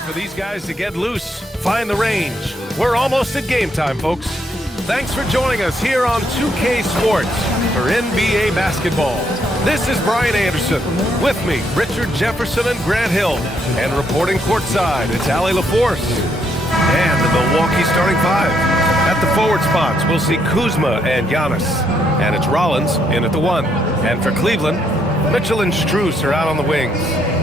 wait for these guys to get loose, find the range. We're almost at game time, folks. Thanks for joining us here on 2K Sports for NBA basketball. This is Brian Anderson. With me, Richard Jefferson and Grant Hill. And reporting courtside, it's Allie LaForce. And the Milwaukee starting five. At the forward spots, we'll see Kuzma and Giannis. And it's Rollins in at the one. And for Cleveland, Mitchell and Strus are out on the wings.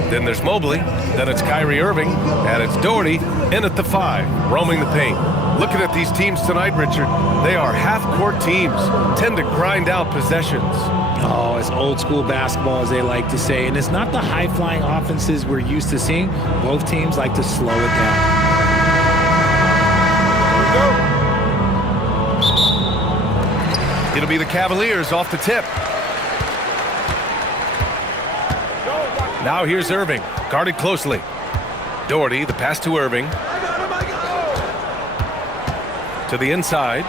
Then there's Mobley, then it's Kyrie Irving, and it's Doherty in at the five, roaming the paint. Looking at these teams tonight, Richard, they are half-court teams, tend to grind out possessions. Oh, it's old school basketball, as they like to say, and it's not the high-flying offenses we're used to seeing. Both teams like to slow it down. It'll be the Cavaliers off the tip. Now here's Irving, guarded closely. Doherty, the pass to Irving. To the inside.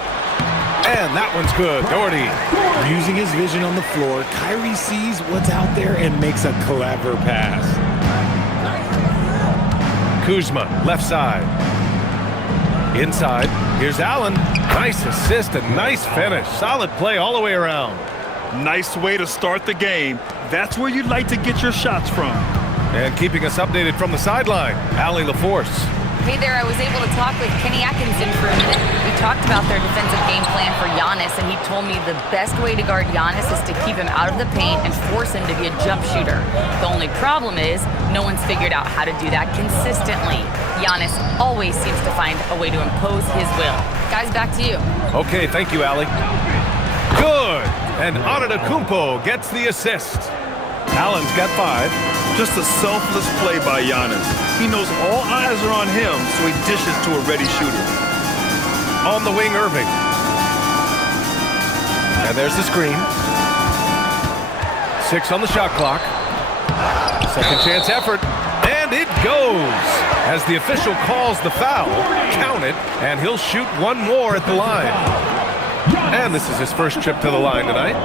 And that one's good. Doherty. Using his vision on the floor, Kyrie sees what's out there and makes a clever pass. Kuzma, left side. Inside. Here's Allen. Nice assist and nice finish. Solid play all the way around. Nice way to start the game. That's where you'd like to get your shots from. And keeping us updated from the sideline, Allie LaForce. Hey there, I was able to talk with Kenny Atkinson for a minute. We talked about their defensive game plan for Giannis, and he told me the best way to guard Giannis is to keep him out of the paint and force him to be a jump shooter. The only problem is no one's figured out how to do that consistently. Giannis always seems to find a way to impose his will. Guys, back to you. Okay, thank you, Allie. Good! And Antetokounmpo gets the assist. Allen's got five. Just a selfless play by Giannis. He knows all eyes are on him, so he dishes to a ready shooter. On the wing, Irving. And there's the screen. 6 on the shot clock. Second chance effort. And it goes! As the official calls the foul, count it, and he'll shoot one more at the line. And this is his first trip to the line tonight.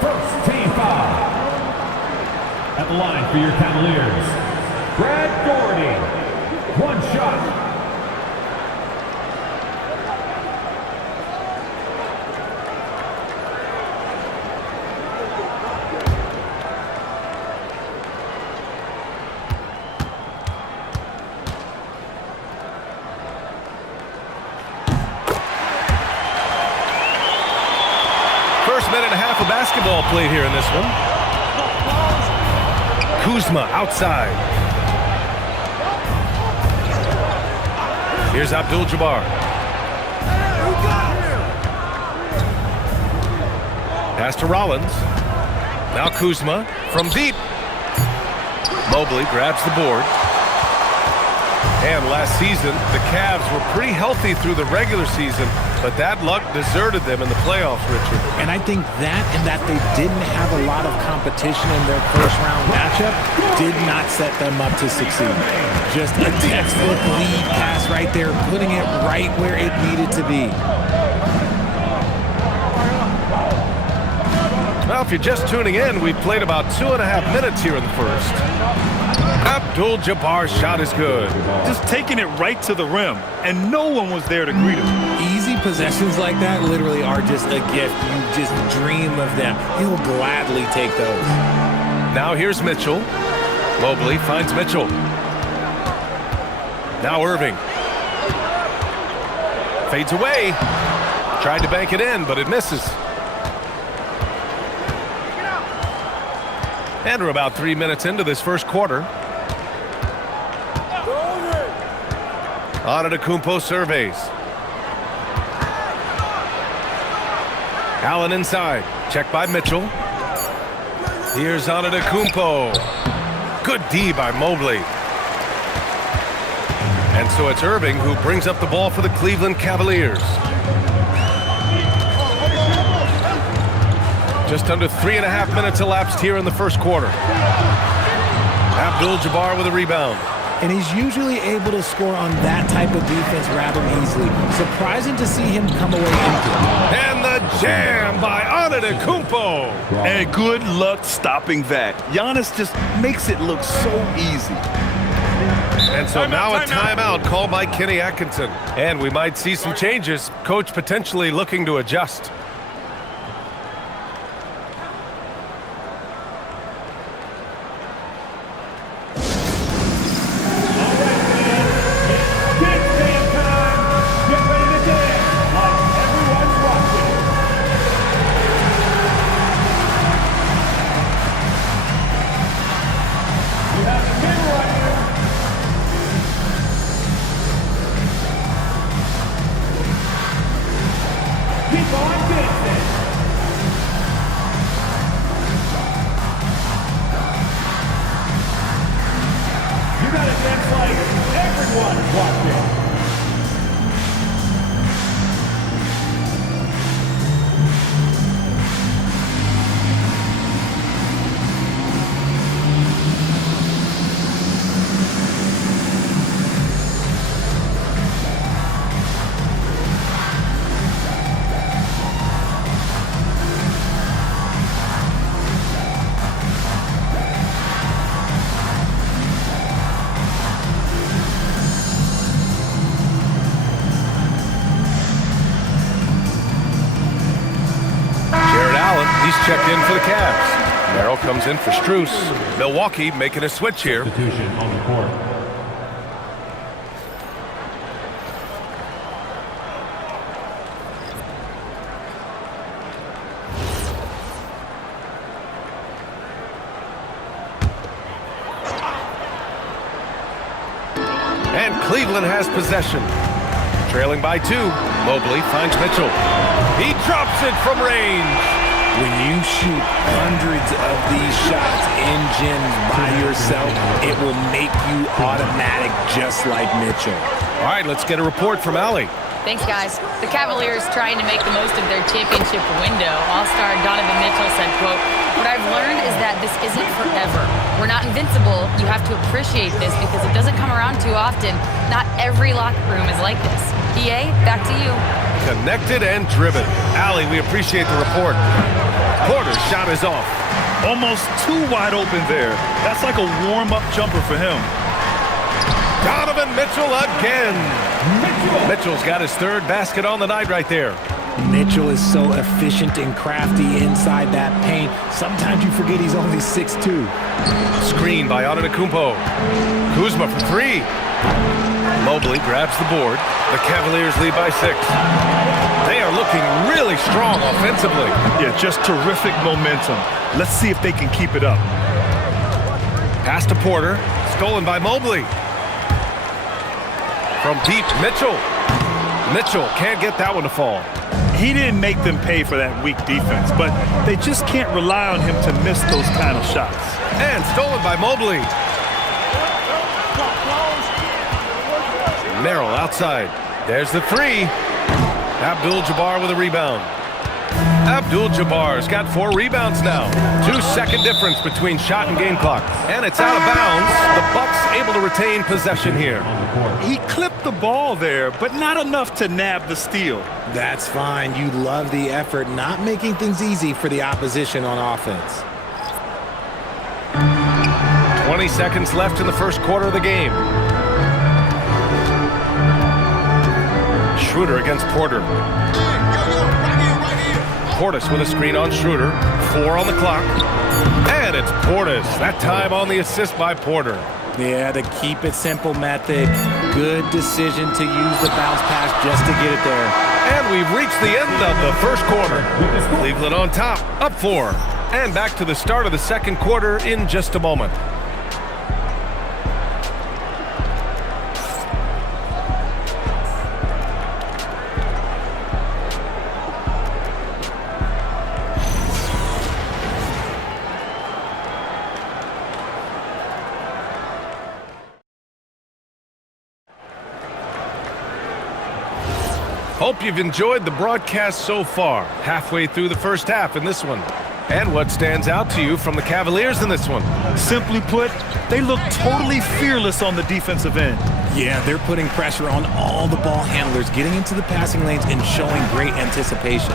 First team foul. At the line for your Cavaliers, Brad Doherty. One shot. First minute and a half of basketball played here in this one. Kuzma outside. Here's Abdul-Jabbar. Pass to Rollins. Now Kuzma from deep. Mobley grabs the board. And last season, the Cavs were pretty healthy through the regular season, but that luck deserted them in the playoffs, Richard. And I think that and that they didn't have a lot of competition in their first-round matchup did not set them up to succeed. Just a textbook lead pass right there, putting it right where it needed to be. Well, if you're just tuning in, we've played about 2.5 minutes here in the first. Abdul-Jabbar's shot is good. Just taking it right to the rim, and no one was there to greet him. Easy possessions like that literally are just a gift. You just dream of them. He'll gladly take those. Now here's Mitchell. Mobley finds Mitchell. Now Irving. Fades away. Tried to bank it in, but it misses. And we're about 3 minutes into this first quarter. Antetokounmpo surveys. Allen inside. Checked by Mitchell. Here's Antetokounmpo. Good D by Mobley. And so it's Irving who brings up the ball for the Cleveland Cavaliers. Just under 3.5 minutes elapsed here in the first quarter. Abdul-Jabbar with a rebound. And he's usually able to score on that type of defense rather easily. Surprising to see him come away empty. And the jam by Antetokounmpo. And good luck stopping that. Giannis just makes it look so easy. And so now a timeout called by Kenny Atkinson. And we might see some changes. Coach potentially looking to adjust. He's checked in for the Cavs. Merrill comes in for Strus. Milwaukee making a switch here. Substitution on the court. And Cleveland has possession. Trailing by 2. Mobley finds Mitchell. He drops it from range. When you shoot hundreds of these shots in gyms by yourself, it will make you automatic just like Mitchell. All right, let's get a report from Allie. Thanks, guys. The Cavaliers trying to make the most of their championship window. All-star Donovan Mitchell said, quote, "What I've learned is that this isn't forever. We're not invincible. You have to appreciate this because it doesn't come around too often. Not every locker room is like this." EA, back to you. Connected and driven. Allie, we appreciate the report. Porter's shot is off. Almost too wide open there. That's like a warm-up jumper for him. Donovan Mitchell again. Mitchell's got his third basket on the night right there. Mitchell is so efficient and crafty inside that paint. Sometimes you forget he's only 6'2". Screen by Antetokounmpo. Kuzma for 3. Mobley grabs the board. The Cavaliers lead by 6. They are looking really strong offensively. Yeah, just terrific momentum. Let's see if they can keep it up. Pass to Porter. Stolen by Mobley. From deep, Mitchell. Mitchell can't get that one to fall. He didn't make them pay for that weak defense, but they just can't rely on him to miss those kind of shots. And stolen by Mobley. Merrill outside. There's the 3. Abdul-Jabbar with a rebound. Abdul-Jabbar's got 4 rebounds now. 2-second difference between shot and game clock. And it's out of bounds. The Bucks able to retain possession here. He clipped the ball there, but not enough to nab the steal. That's fine. You love the effort, not making things easy for the opposition on offense. 20 seconds left in the first quarter of the game. Schroeder against Porter. Portis with a screen on Schroeder. 4 on the clock. And it's Portis. That time on the assist by Porter. Yeah, the keep it simple method. Good decision to use the bounce pass just to get it there. And we've reached the end of the first quarter. Cleveland on top, up 4. And back to the start of the second quarter in just a moment. Hope you've enjoyed the broadcast so far. Halfway through the first half in this one. And what stands out to you from the Cavaliers in this one? Simply put, they look totally fearless on the defensive end. Yeah, they're putting pressure on all the ball handlers, getting into the passing lanes and showing great anticipation.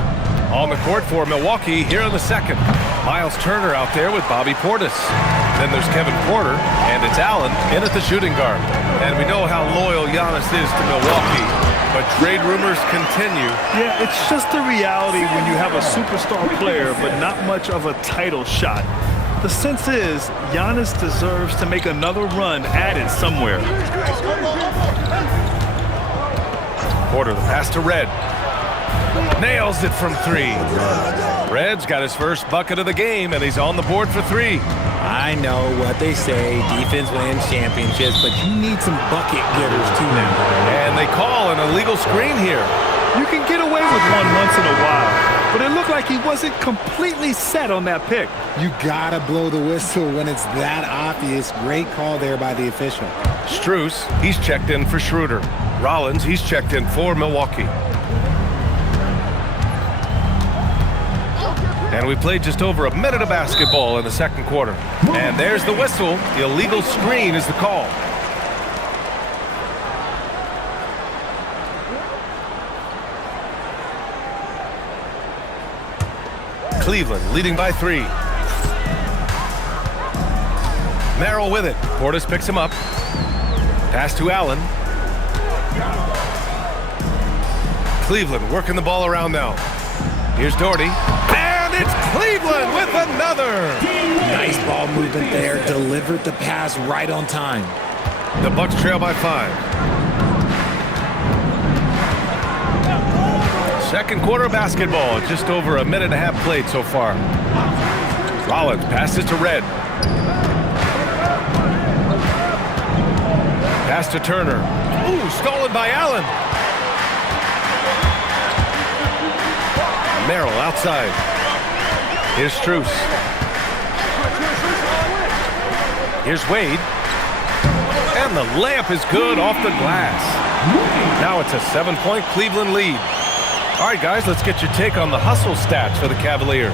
On the court for Milwaukee here in the second. Miles Turner out there with Bobby Portis. Then there's Kevin Porter, and it's Allen in at the shooting guard. And we know how loyal Giannis is to Milwaukee, but trade rumors continue. Yeah, it's just the reality when you have a superstar player, but not much of a title shot. The sense is Giannis deserves to make another run at it somewhere. Porter, the pass to Red. Nails it from 3. Red's got his first bucket of the game, and he's on the board for 3. I know what they say, defense wins championships, but you need some bucket getters too now. And they call an illegal screen here. You can get away with one once in a while, but it looked like he wasn't completely set on that pick. You gotta blow the whistle when it's that obvious. Great call there by the official. Strus, he's checked in for Schroeder. Rollins, he's checked in for Milwaukee. And we played just over a minute of basketball in the second quarter. And there's the whistle. The illegal screen is the call. Cleveland leading by 3. Merrill with it. Portis picks him up. Pass to Allen. Cleveland working the ball around now. Here's Doherty. And it's Cleveland with another. Nice ball movement there. Delivered the pass right on time. The Bucks trail by 5. Second quarter of basketball. Just over a minute and a half played so far. Rollins passes to Red. Pass to Turner. Ooh, stolen by Allen. Merrill outside. Here's Strus. Here's Wade. And the layup is good off the glass. Now it's a 7-point Cleveland lead. All right, guys, let's get your take on the hustle stats for the Cavaliers.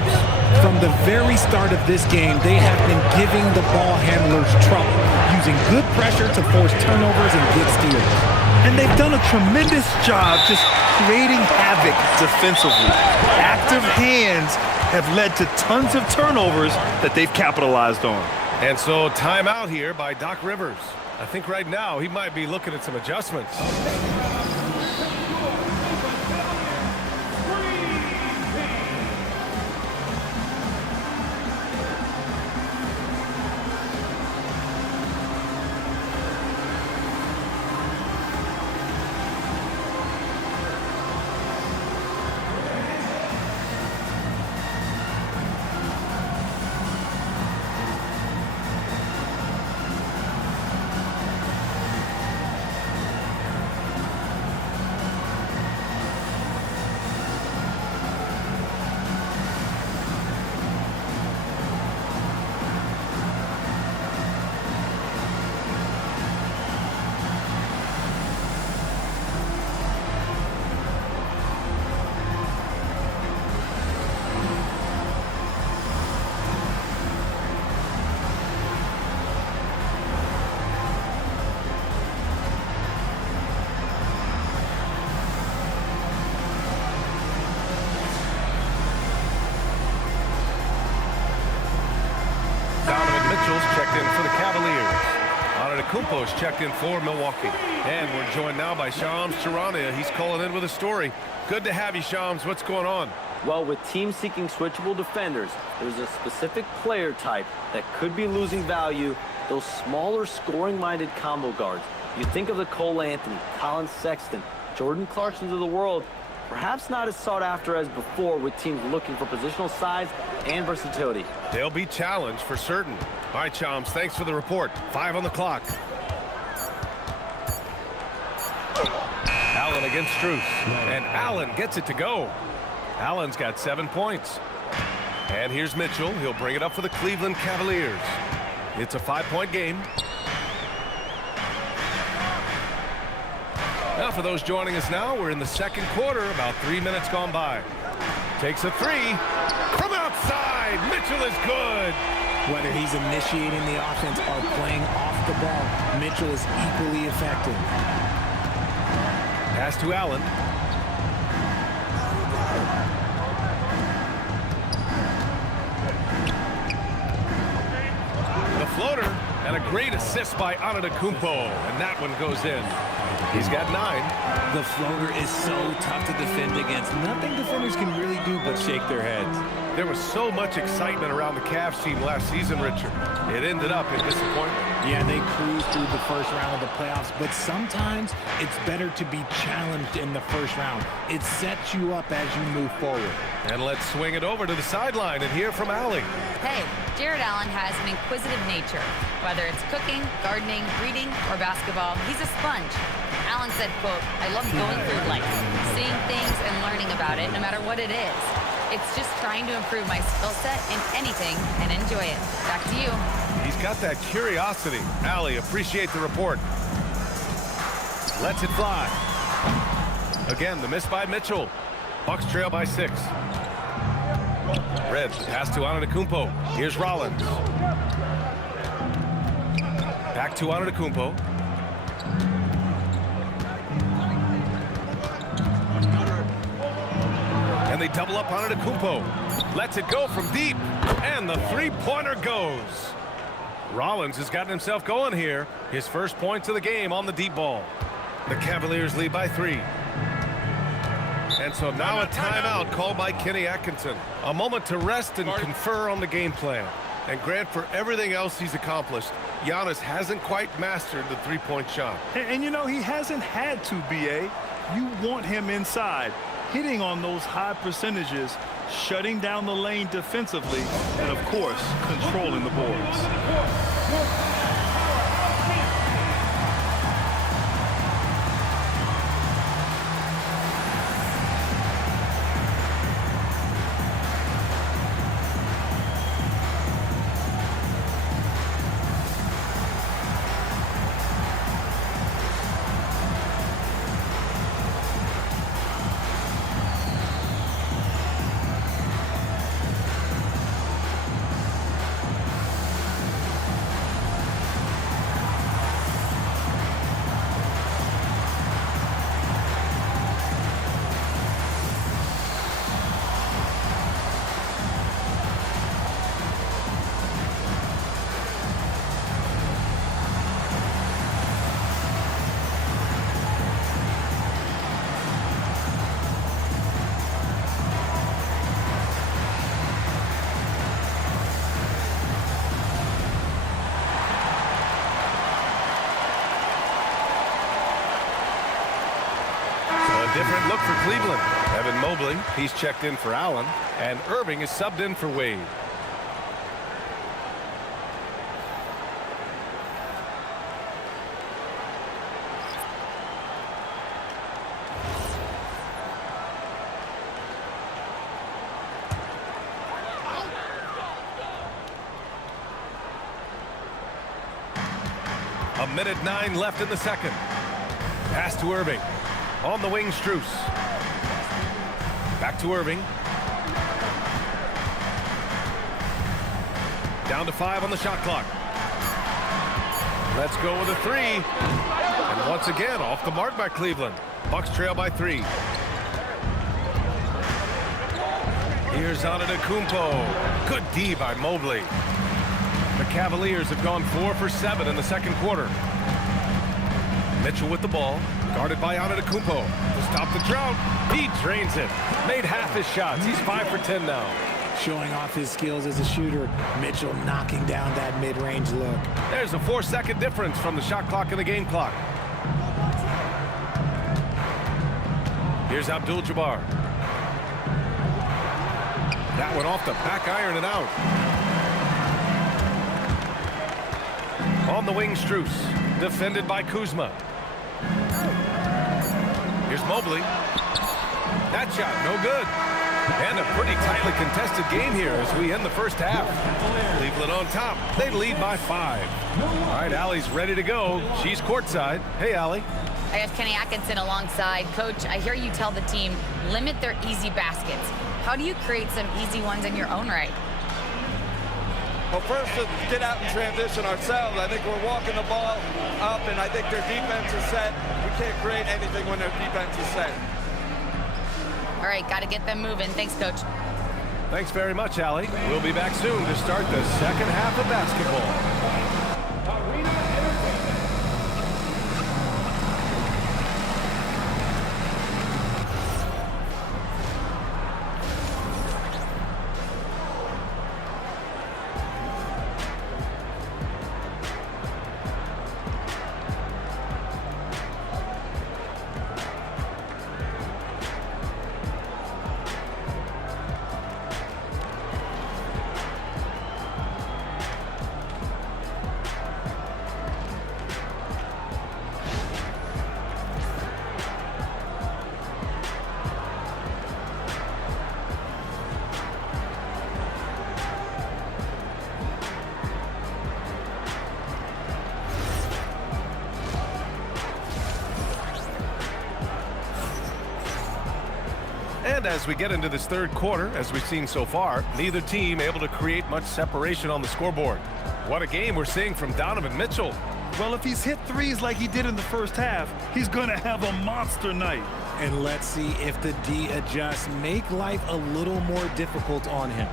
From the very start of this game, they have been giving the ball handlers trouble, using good pressure to force turnovers and get steals. And they've done a tremendous job just creating havoc defensively. Active hands have led to tons of turnovers that they've capitalized on. And so timeout here by Doc Rivers. I think right now he might be looking at some adjustments. Checked in for the Cavaliers. Antetokounmpo's checked in for Milwaukee. And we're joined now by Shams Charania. He's calling in with a story. Good to have you, Shams. What's going on? Well, with teams seeking switchable defenders, there's a specific player type that could be losing value, those smaller scoring-minded combo guards. You think of the Cole Anthony, Colin Sexton, Jordan Clarksons of the world, perhaps not as sought after as before with teams looking for positional size and versatility. They'll be challenged for certain. All right, Shams, thanks for the report. 5 on the clock. Allen against Strus. And Allen gets it to go. Allen's got 7 points. And here's Mitchell. He'll bring it up for the Cleveland Cavaliers. It's a 5-point game. Now, for those joining us now, we're in the second quarter, about 3 minutes gone by. Takes a 3 from outside. Mitchell is good. Whether he's initiating the offense or playing off the ball, Mitchell is equally effective. Pass to Allen. The And a great assist by Antetokounmpo, and that one goes in. He's got 9. The floater is so tough to defend against. Nothing defenders can really do but shake their heads. There was so much excitement around the Cavs team last season, Richard. It ended up in disappointment. Yeah, they cruised through the first round of the playoffs, but sometimes it's better to be challenged in the first round. It sets you up as you move forward. And let's swing it over to the sideline and hear from Allie. Hey, Jared Allen has an inquisitive nature. Whether it's cooking, gardening, reading, or basketball, he's a sponge. Allen said, quote, "I love going through life, seeing things and learning about it no matter what it is. It's just trying to improve my skill set in anything and enjoy it." Back to you. He's got that curiosity. Allie, appreciate the report. Lets it fly. Again, the miss by Mitchell. Bucks trail by 6. Red pass to Antetokounmpo. Here's Rollins. Back to Antetokounmpo. And they double up on Antetokounmpo. Lets it go from deep. And the three-pointer goes. Rollins has gotten himself going here. His first points of the game on the deep ball. The Cavaliers lead by 3. And so now a timeout called by Kenny Atkinson. A moment to rest and confer on the game plan. And Grant, for everything else he's accomplished, Giannis hasn't quite mastered the three-point shot. And you know, he hasn't had to, B.A. You want him inside, hitting on those high percentages, shutting down the lane defensively, and, of course, controlling the boards. Different look for Cleveland. Evan Mobley, he's checked in for Allen, and Irving is subbed in for Wade. A minute 9 left in the second. Pass to Irving. On the wing, Strus. Back to Irving. Down to 5 on the shot clock. Let's go with a 3. And once again, off the mark by Cleveland. Bucks trail by 3. Here's Antetokounmpo. Good D by Mobley. The Cavaliers have gone 4 for 7 in the second quarter. Mitchell with the ball. Guarded by Antetokounmpo to stop the drought. He drains it. Made half his shots. He's 5 for 10 now. Showing off his skills as a shooter. Mitchell knocking down that mid-range look. There's a 4-second difference from the shot clock and the game clock. Here's Abdul-Jabbar. That one off the back iron and out. On the wing, Strus. Defended by Kuzma. Here's Mobley. That shot, no good. And a pretty tightly contested game here as we end the first half. Cleveland on top. They lead by 5. All right, Allie's ready to go. She's courtside. Hey, Allie. I have Kenny Atkinson alongside. Coach, I hear you tell the team, limit their easy baskets. How do you create some easy ones in your own right? Well, first, to get out and transition ourselves. I think we're walking the ball up, and I think their defense is set. We can't create anything when their defense is set. All right, got to get them moving. Thanks, Coach. Thanks very much, Allie. We'll be back soon to start the second half of basketball. And as we get into this third quarter, as we've seen so far, neither team able to create much separation on the scoreboard. What a game we're seeing from Donovan Mitchell. Well, if he's hit threes like he did in the first half, he's going to have a monster night. And let's see if the D adjusts, make life a little more difficult on him.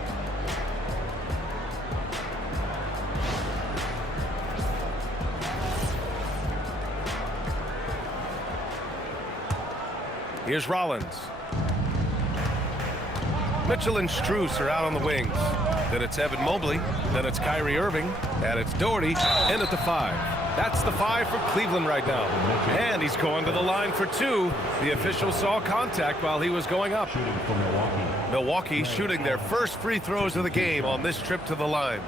Here's Rollins. Mitchell and Strus are out on the wings. Then it's Evan Mobley. Then it's Kyrie Irving. And it's Doherty in at the 5. That's the 5 for Cleveland right now. And he's going to the line for 2. The official saw contact while he was going up. Milwaukee shooting their first free throws of the game on this trip to the line.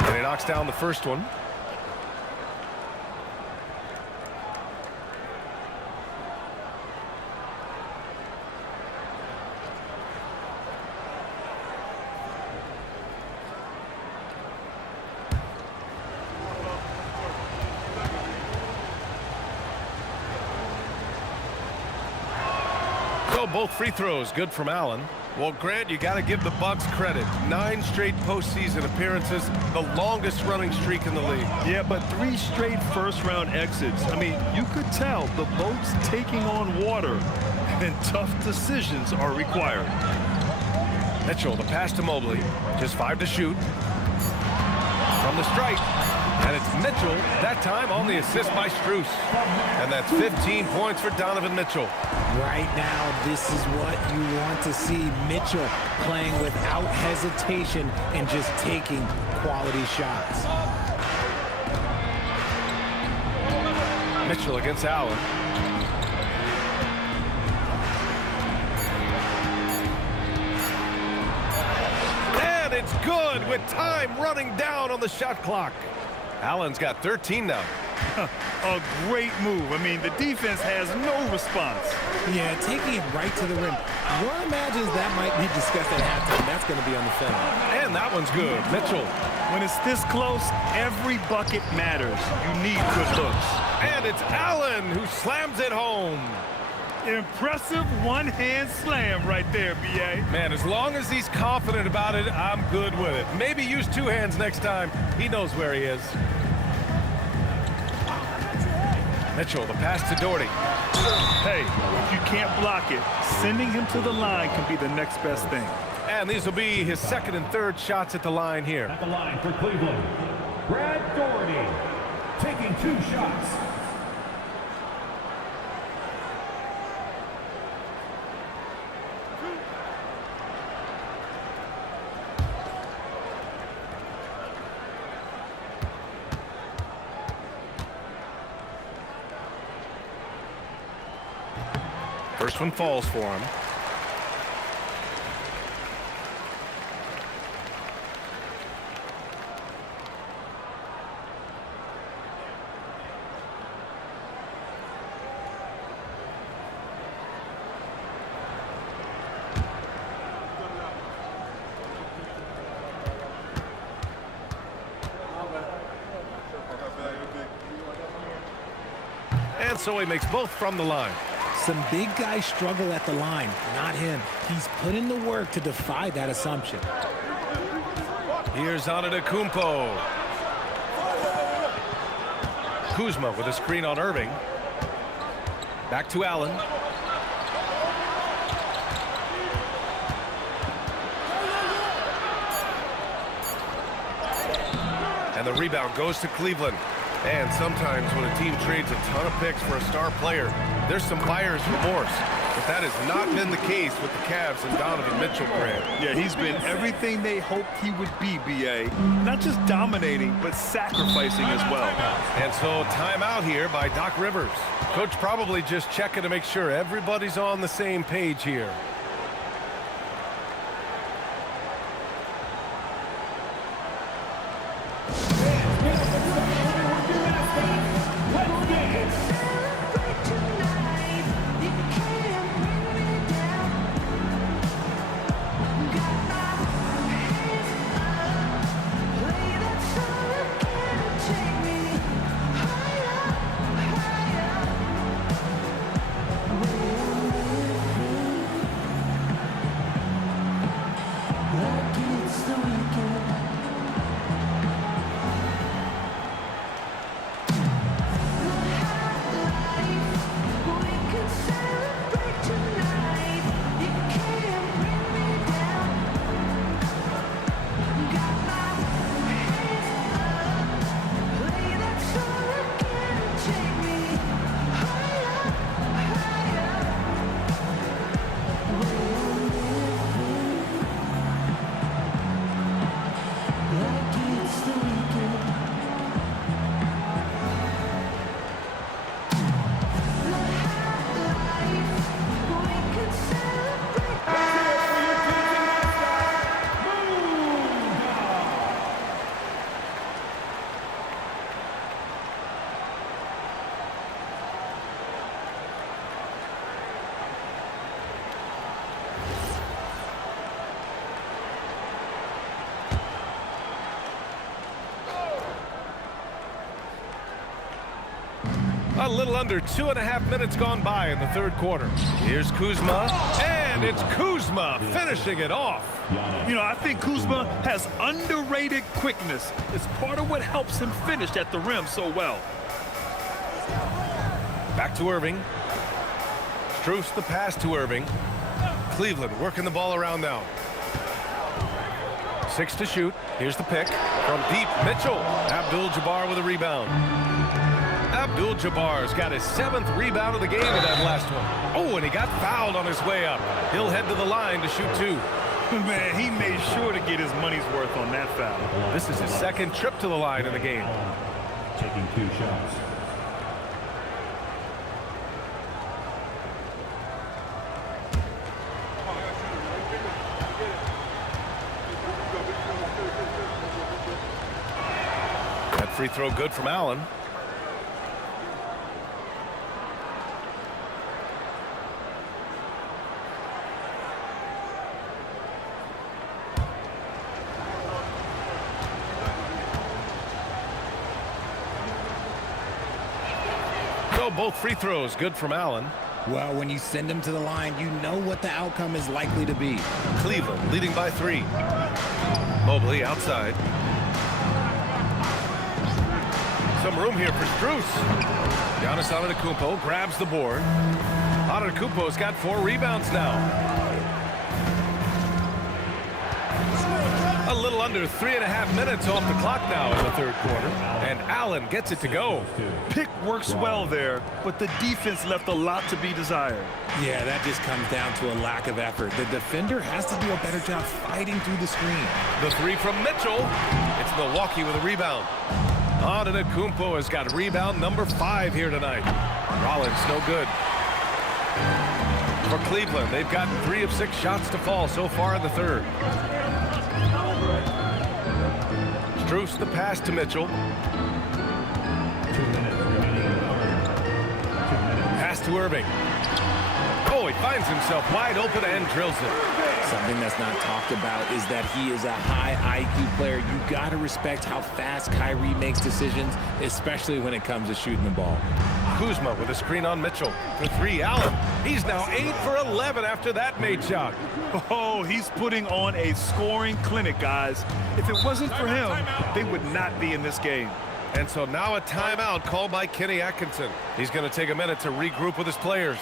And he knocks down the first one. So both free throws good from Allen. Well, Grant, you got to give the Bucks credit. 9 straight postseason appearances, the longest running streak in the league. Yeah, but 3 straight first-round exits. I mean, you could tell the boat's taking on water, and tough decisions are required. Mitchell, the pass to Mobley. Just 5 to shoot. From the strike. And it's Mitchell, that time on the assist by Strus. And that's 15 points for Donovan Mitchell. Right now, this is what you want to see. Mitchell playing without hesitation and just taking quality shots. Mitchell against Allen. And it's good with time running down on the shot clock. Allen's got 13 now. A great move. I mean, the defense has no response. Yeah, taking it right to the rim. One imagines that might be discussed at halftime. That's going to be on the film. And that one's good. Mitchell. When it's this close, every bucket matters. You need good looks. And it's Allen who slams it home. Impressive one-hand slam right there, B.A. Man, as long as he's confident about it, I'm good with it. Maybe use 2 hands next time. He knows where he is. Mitchell, the pass to Doherty. Hey, if you can't block it, sending him to the line can be the next best thing. And these will be his second and third shots at the line here. At the line for Cleveland, Brad Doherty taking 2 shots. First one falls for him. And so he makes both from the line. Some big guys struggle at the line, not him. He's put in the work to defy that assumption. Here's Antetokounmpo. Kuzma with a screen on Irving. Back to Allen. And the rebound goes to Cleveland. And sometimes when a team trades a ton of picks for a star player, there's some buyer's remorse. But that has not been the case with the Cavs and Donovan Mitchell, Grant. Yeah, he's been everything they hoped he would be, B.A. Not just dominating, but sacrificing as well. And so timeout here by Doc Rivers. Coach probably just checking to make sure everybody's on the same page here. A little under 2.5 minutes gone by in the third quarter. Here's Kuzma, and it's Kuzma finishing it off. You know, I think Kuzma has underrated quickness. It's part of what helps him finish at the rim so well. Back to Irving. Strus the pass to Irving. Cleveland working the ball around now. 6 to shoot. Here's the pick. From deep, Mitchell. Abdul-Jabbar with a rebound. Abdul-Jabbar's got his 7th rebound of the game in that last one. Oh, and he got fouled on his way up. He'll head to the line to shoot 2. Man, he made sure to get his money's worth on that foul. This is his 2nd trip to the line in the game. Taking 2 shots. That free throw good from Allen. So both free throws good from Allen. Well, when you send him to the line, you know what the outcome is likely to be. Cleveland leading by 3. Mobley outside. Some room here for Strus. Giannis Antetokounmpo grabs the board. Antetokounmpo's got 4 rebounds now. A little under 3.5 minutes off the clock now in the third quarter. And Allen gets it to go. Pick works well there, but the defense left a lot to be desired. Yeah, that just comes down to a lack of effort. The defender has to do a better job fighting through the screen. The 3 from Mitchell. It's Milwaukee with a rebound. Antetokounmpo has got rebound number 5 here tonight. Rollins no good. For Cleveland, they've gotten 3 of 6 shots to fall so far in the third. Strus the pass to Mitchell. 2 minutes remaining in the third. 2 minutes. Pass to Irving. Oh, he finds himself wide open and drills it. Something that's not talked about is that he is a high IQ player. You got to respect how fast Kyrie makes decisions, especially when it comes to shooting the ball. Kuzma with a screen on Mitchell. For 3, Allen. He's now 8 for 11 after that made shot. Oh, he's putting on a scoring clinic, guys. If it wasn't for him, they would not be in this game. And so now a timeout called by Kenny Atkinson. He's going to take a minute to regroup with his players.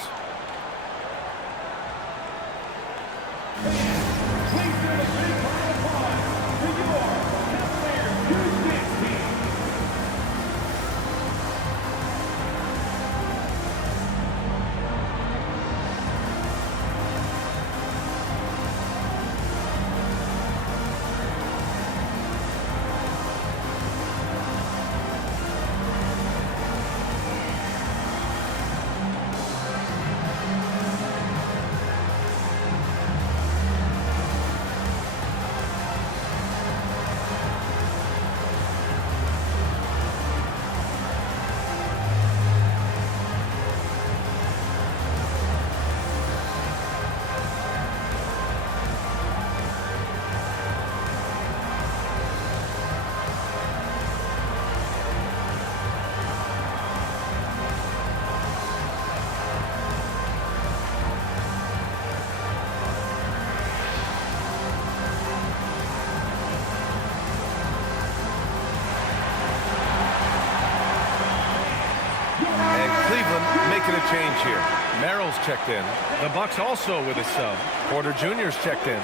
Making a change here. Merrill's checked in. The Bucks also with a sub. Porter Jr.'s checked in.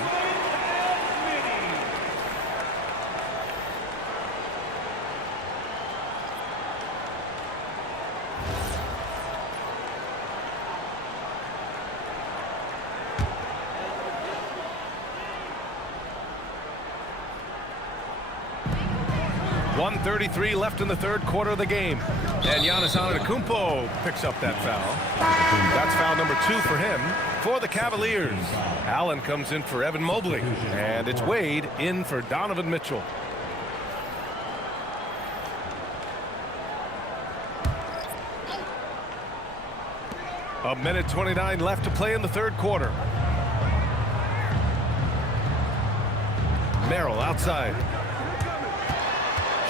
.133 left in the third quarter of the game. And Giannis Antetokounmpo picks up that foul. That's foul number 2 for him. For the Cavaliers, Allen comes in for Evan Mobley. And it's Wade in for Donovan Mitchell. A minute 29 left to play in the third quarter. Merrill outside.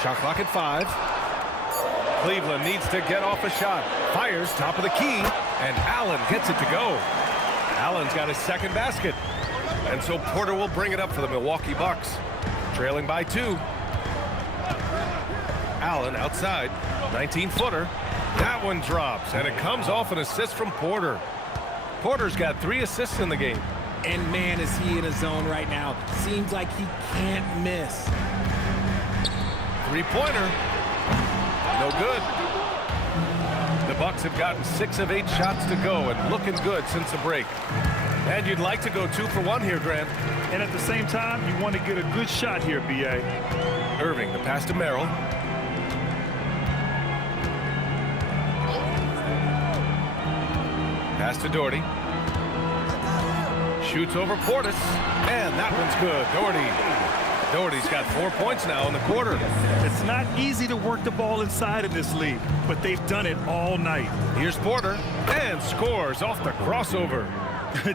Shot clock at 5. Cleveland needs to get off a shot. Fires top of the key, and Allen gets it to go. Allen's got his second basket. And so Porter will bring it up for the Milwaukee Bucks. Trailing by 2. Allen outside, 19-footer. That one drops, and it comes off an assist from Porter. Porter's got 3 assists in the game. And man, is he in a zone right now. Seems like he can't miss. 3-pointer. No good. The Bucks have gotten 6 of 8 shots to go and looking good since the break. And you'd like to go 2 for 1 here, Grant. And at the same time, you want to get a good shot here, B.A. Irving, the pass to Merrill. Pass to Doherty. Shoots over Portis, and that one's good. Doherty's got 4 points now in the quarter. It's not easy to work the ball inside in this league, but they've done it all night. Here's Porter, and scores off the crossover.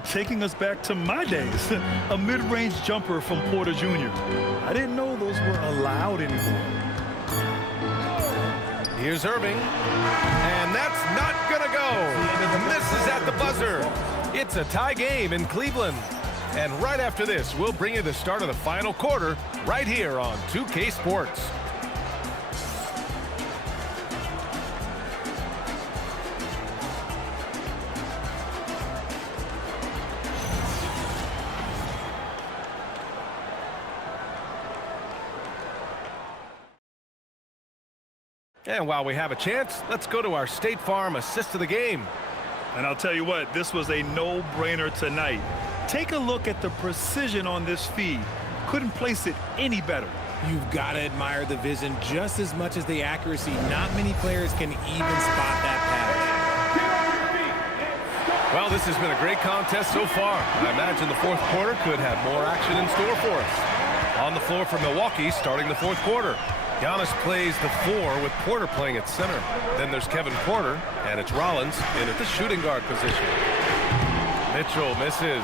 Taking us back to my days, a mid-range jumper from Porter Jr. I didn't know those were allowed anymore. Here's Irving, and that's not gonna go. Misses at the buzzer. It's a tie game in Cleveland. And right after this, we'll bring you the start of the final quarter right here on 2K Sports. And while we have a chance, let's go to our State Farm assist of the game. And I'll tell you what, this was a no-brainer tonight. Take a look at the precision on this feed. Couldn't place it any better. You've got to admire the vision just as much as the accuracy. Not many players can even spot that pass. Well, this has been a great contest so far. I imagine the fourth quarter could have more action in store for us. On the floor for Milwaukee, starting the fourth quarter. Giannis plays the 4 with Porter playing at center. Then there's Kevin Porter, and it's Rollins in at the shooting guard position. Mitchell misses.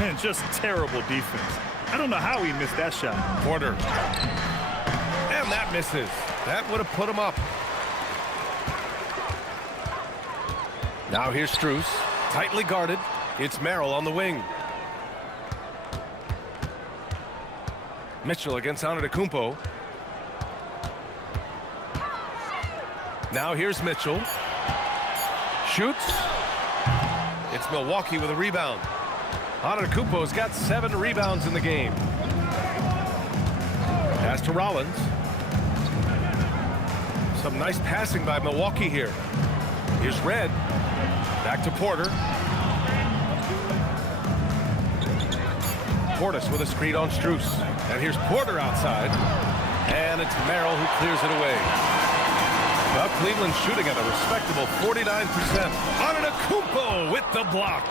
And just terrible defense. I don't know how he missed that shot. Porter. And that misses. That would have put him up. Now here's Strus. Tightly guarded. It's Merrill on the wing. Mitchell against Antetokounmpo. Now here's Mitchell. Shoots. It's Milwaukee with a rebound. Antetokounmpo's got 7 rebounds in the game. Pass to Rollins. Some nice passing by Milwaukee here. Here's Red. Back to Porter. Portis with a screen on Strus. And here's Porter outside. And it's Merrill who clears it away. Well, Cleveland shooting at a respectable 49%. Antetokounmpo with the block.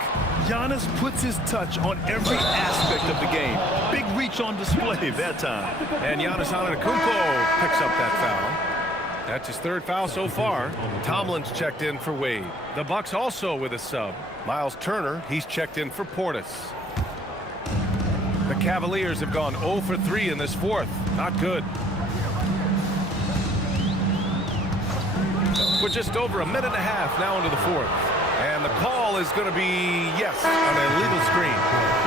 Giannis puts his touch on every aspect of the game. Big reach on display that time. And Giannis Antetokounmpo picks up that foul. That's his 3rd foul so far. Tomlin's checked in for Wade. The Bucks also with a sub. Miles Turner, he's checked in for Portis. The Cavaliers have gone 0 for 3 in this fourth. Not good. We're just over a minute and a half now into the fourth. And the call is going to be, yes, an illegal screen.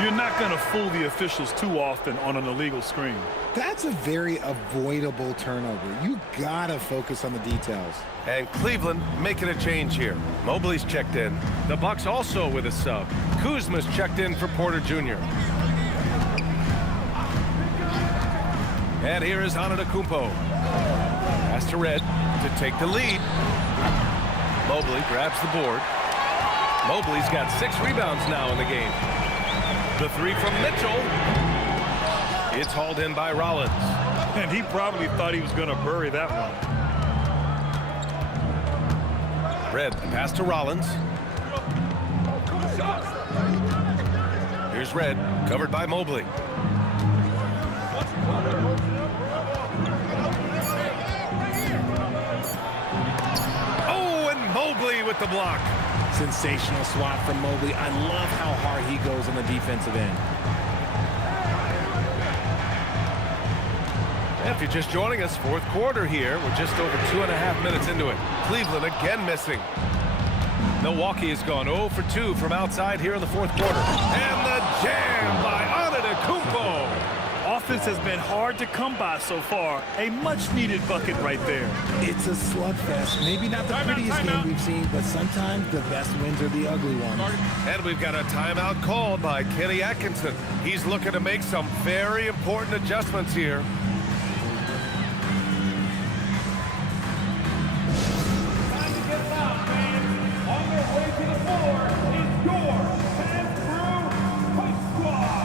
You're not going to fool the officials too often on an illegal screen. That's a very avoidable turnover. You got to focus on the details. And Cleveland making a change here. Mobley's checked in. The Bucks also with a sub. Kuzma's checked in for Porter Jr. And here is Antetokounmpo. Pass to Red to take the lead. Mobley grabs the board. Mobley's got 6 rebounds now in the game. The 3 from Mitchell. It's hauled in by Rollins. And he probably thought he was going to bury that one. Red, pass to Rollins. Here's Red, covered by Mobley. Oh, and Mobley with the block. Sensational swat from Mobley. I love how hard he goes on the defensive end. If you're just joining us, fourth quarter here. We're just over 2.5 minutes into it. Cleveland again missing. Milwaukee has gone 0 for 2 from outside here in the fourth quarter. And the jam by Antetokounmpo. Offense has been hard to come by so far. A much-needed bucket right there. It's a slugfest. Maybe not the prettiest game we've seen, but sometimes the best wins are the ugly ones. And we've got a timeout called by Kenny Atkinson. He's looking to make some very important adjustments here. Time to get out, fans. On their way to the floor is your Fans Brew Coach Squad.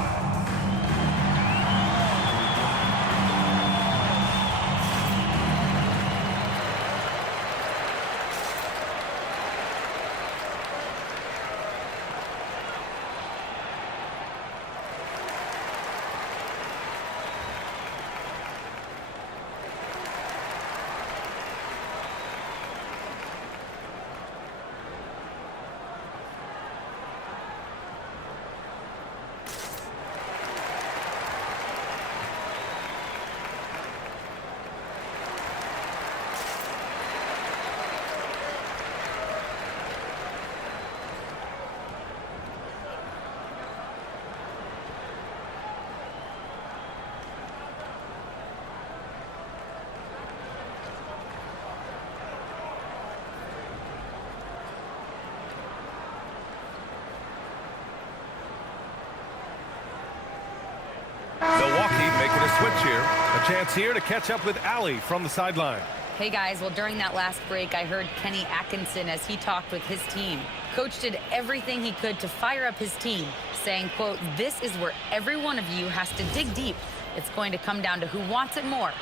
Milwaukee making a switch here. A chance here to catch up with Allie from the sideline. Hey guys, well during that last break I heard Kenny Atkinson as he talked with his team. Coach did everything he could to fire up his team, saying, quote, "This is where every one of you has to dig deep. It's going to come down to who wants it more.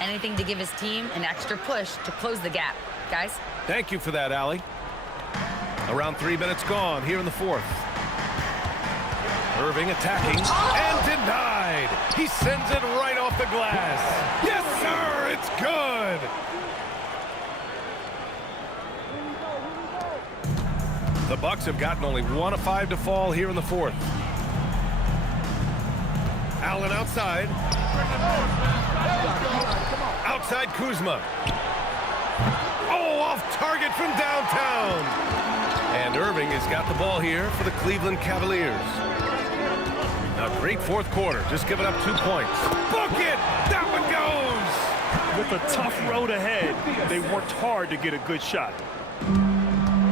Anything to give his team an extra push to close the gap." Guys? Thank you for that, Allie. Around 3 minutes gone here in the fourth. Irving attacking and denied. He sends it right off the glass. Yes, sir, it's good. The Bucks have gotten only 1 of 5 to fall here in the fourth. Allen outside. Outside Kuzma. Oh, off target from downtown. And Irving has got the ball here for the Cleveland Cavaliers. A great fourth quarter, just giving up 2 points. Book it! That one goes! With a tough road ahead, they worked hard to get a good shot.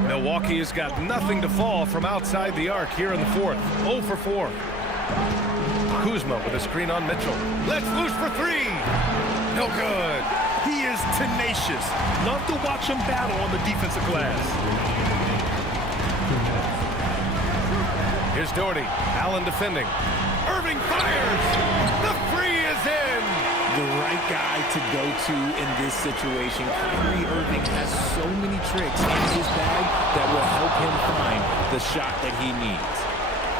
Milwaukee has got nothing to fall from outside the arc here in the fourth. 0 for 4. Kuzma with a screen on Mitchell. Let's loose for 3. No good. He is tenacious. Love to watch him battle on the defensive glass. Here's Doherty. Allen defending. Irving fires. The 3 is in. The right guy to go to in this situation. Kyrie Irving has so many tricks in his bag that will help him find the shot that he needs.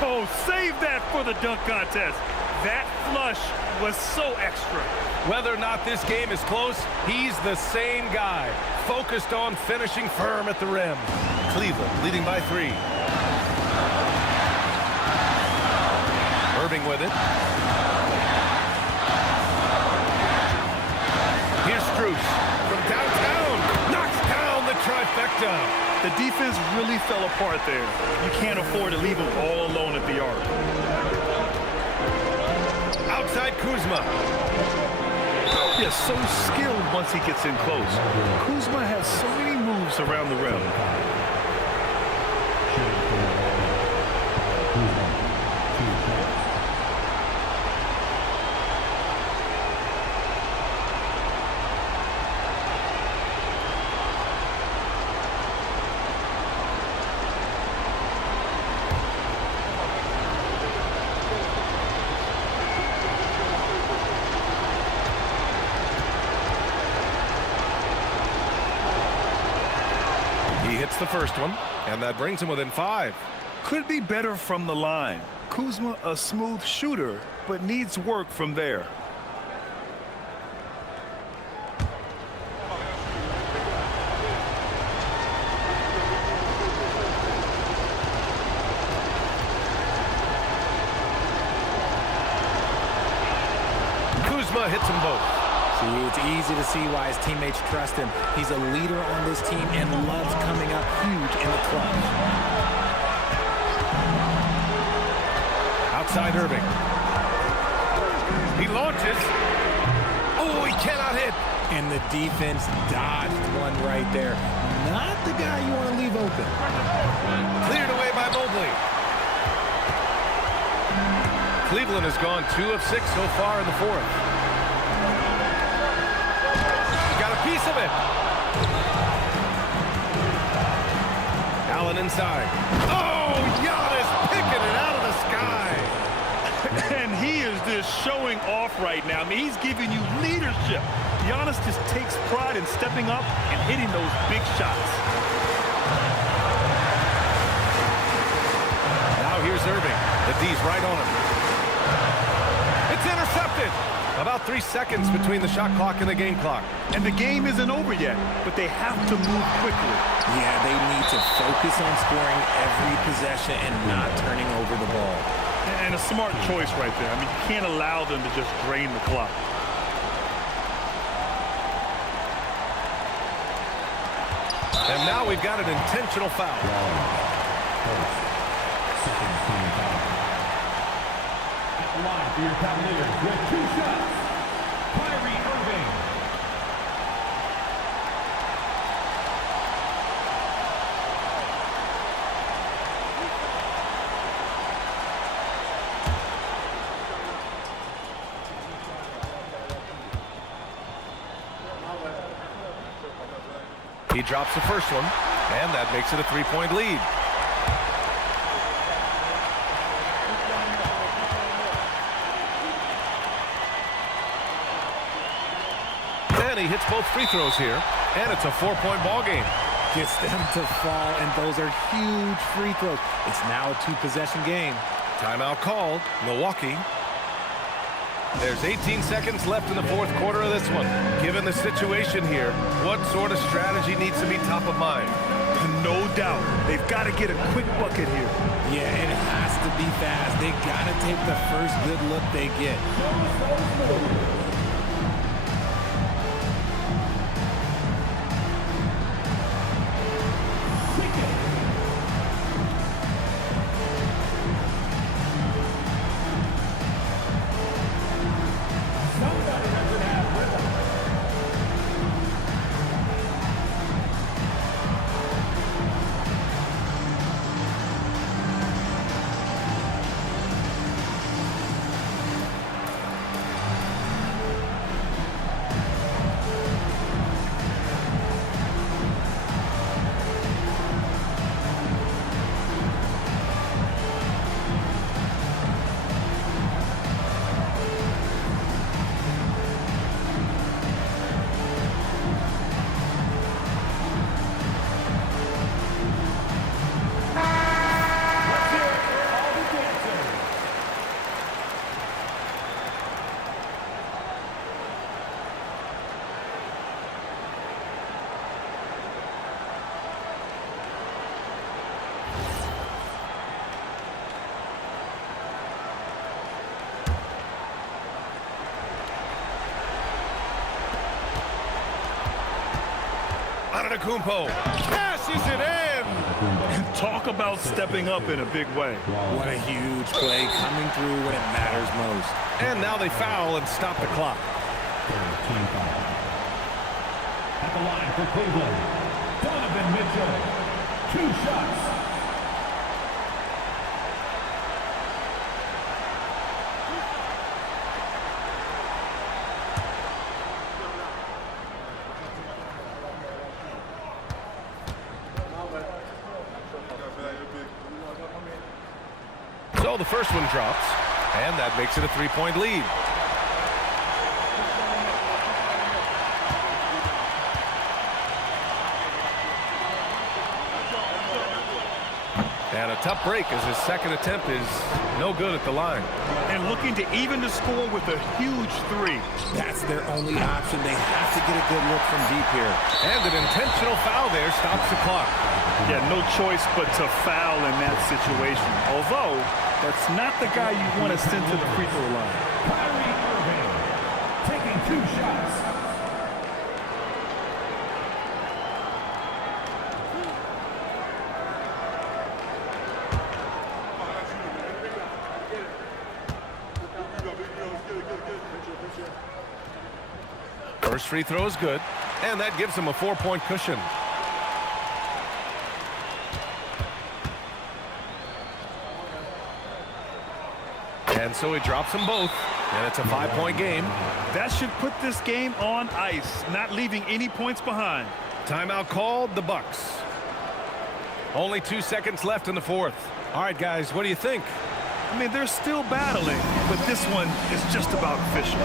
Oh, save that for the dunk contest. That flush was so extra. Whether or not this game is close, he's the same guy. Focused on finishing firm at the rim. Cleveland leading by 3. Irving with it. Here's Strus from downtown. Knocks down the trifecta. The defense really fell apart there. You can't afford to leave them all alone at the arc. Outside Kuzma. Yeah, so skilled once he gets in close. Kuzma has so many moves around the rim. The first one, and that brings him within 5. Could be better from the line. Kuzma, a smooth shooter, but needs work from there. Kuzma hits them both. See, it's easy to see why his teammates trust him. He's a leader on this team and loves coming up huge in the clutch. Outside Irving. He launches. Oh, he cannot hit. And the defense dodged one right there. Not the guy you want to leave open. Cleared away by Mobley. Cleveland has gone 2 of 6 so far in the fourth. Got a piece of it. Allen inside. Oh, Giannis picking it out of the sky. And he is just showing off right now. I mean, he's giving you leadership. Giannis just takes pride in stepping up and hitting those big shots. Now here's Irving. The D's right on him. It's intercepted. About 3 seconds between the shot clock and the game clock. And the game isn't over yet, but they have to move quickly. Yeah, they need to focus on scoring every possession and not turning over the ball. And a smart choice right there. I mean, you can't allow them to just drain the clock. And now we've got an intentional foul. At the line for your Cavaliers with 2 shots, Kyrie Irving. He drops the first one, and that makes it a 3-point lead. And he hits both free throws here, and it's a 4-point ball game. Gets them to fall, and those are huge free throws. It's now a 2-possession game. Timeout called, Milwaukee. There's 18 seconds left in the fourth quarter of this one. Given the situation here, what sort of strategy needs to be top of mind? No doubt. They've got to get a quick bucket here. Yeah, it has to be fast. They got to take the first good look they get. Antetokounmpo cashes it in. Talk about stepping up in a big way. What a huge play coming through when it matters most. And now they foul and stop the clock. At the line for Cleveland, Donovan Mitchell. 2 shots. So the first one drops, and that makes it a 3-point lead. And a tough break as his second attempt is no good at the line. And looking to even the score with a huge 3. That's their only option. They have to get a good look from deep here. And an intentional foul there stops the clock. Yeah, no choice but to foul in that situation. Although, that's not the guy you want to send to the free throw line. Kyrie Irving taking 2 shots. First free throw is good, and that gives him a 4-point cushion. And so he drops them both, and it's a 5-point game. That should put this game on ice, not leaving any points behind. Timeout called, the Bucks. Only 2 seconds left in the fourth. All right, guys, what do you think? I mean, they're still battling, but this one is just about official.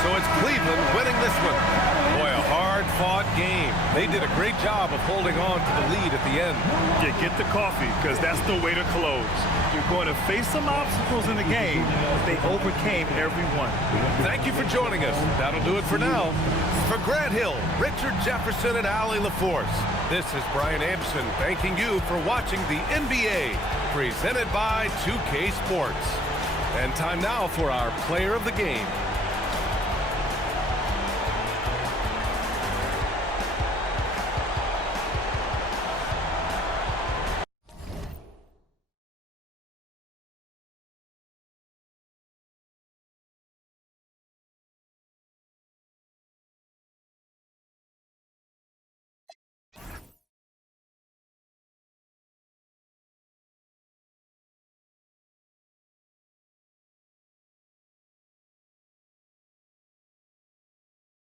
So it's Cleveland winning this one. Boy, a hard-fought game. They did a great job of holding on to the lead at the end. Yeah, get the coffee, because that's the way to close. You're going to face some obstacles in the game, but they overcame every one. Thank you for joining us. That'll do it for now. For Grant Hill, Richard Jefferson, and Allie LaForce, this is Brian Anderson thanking you for watching the NBA, presented by 2K Sports. And time now for our player of the game.